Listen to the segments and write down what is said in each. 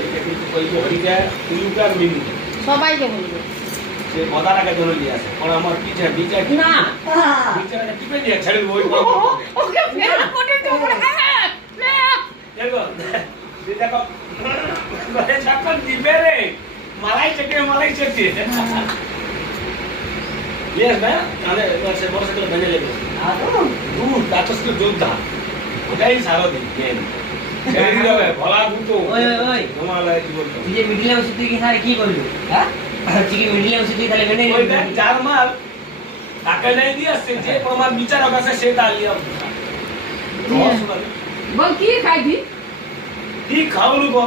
হরিকে কিন্তু কইবো হরিকে তুইকার মিনি সবাইকে বলবো সে মদানাকে ধরে নিয়ে আসে কোন আমার পিছে নিচে না নিচে টিপে দিয়ে ছেড়ে ওই ওকে ফের কোটে তো হ্যাঁ দেখো দেখো বলে চাকর দিবে রে মালাই চেটে ইয়েস না তাহলে সে মোটরসাইকেল ভেঙে যাবে দূর তাতস্ত যোদ্ধা ওটাই সারা দিন গেম ছেড়ে দিবে ভলা দুটো ওই ওই হিমালয় কি বলতো তুই যে মিডিলে বসে তুই কি স্যার কি করলি হ্যাঁ তুই কি মিডিলে বসে তুই তাহলে মেনে ওই নিবি দেখ যার মাল তাকে নেই দিয়ে আসছে যে প্রমাণ বিচারক আছে সে ডালিয়া বল কি খাইবি কি খাওয়ালু গো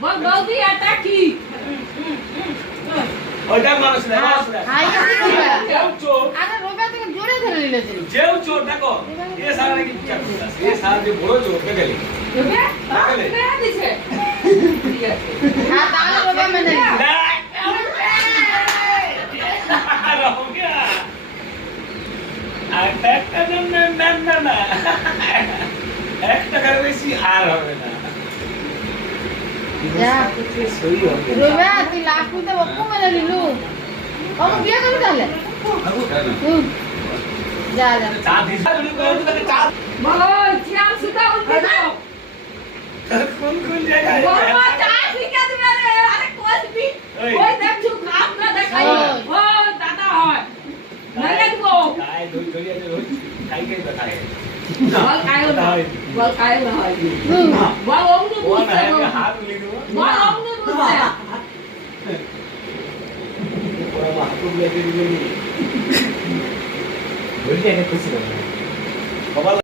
বল বলদি এটা কি ওইটা মানুষ না হাই কেউ চোর আরে রোগা থেকে জোরে ধরে নিলেছিল যেও চোর দেখো এ সারা নাকি বিচার করতেছে এ সারা যে বড় চোর দেখে রোগা দেখে দিছে ঠিক আছে হ্যাঁ তাহলে রোগা মেনে নিল একটা করে বেশি আর হবে না যা সই হবে রোগা তুই লাখ নিতে বকু মেনে নিলু ও বিয়ে করবি তাহলে যা যা চা দিছা তুমি কোন দিকে চা বল চিয়াম সুতা উঠে দাও কোন কোন জায়গায় বাবা চা শিখা দিবে রে আরে কোসবি ওই দেখ চুপ কাম না দেখাই ও দাদা হয় নাই দেবো কাই দুই গলিয়া যে রোজ কাই কাই দেখায় বল কায়ো না বল কায়ো না হয় বল অমনি কোন বুঝতে है हाथ लिखो বল অমনি বুঝতে पूरा महापुर लेके दिए बोलिए खुशी हो बाबा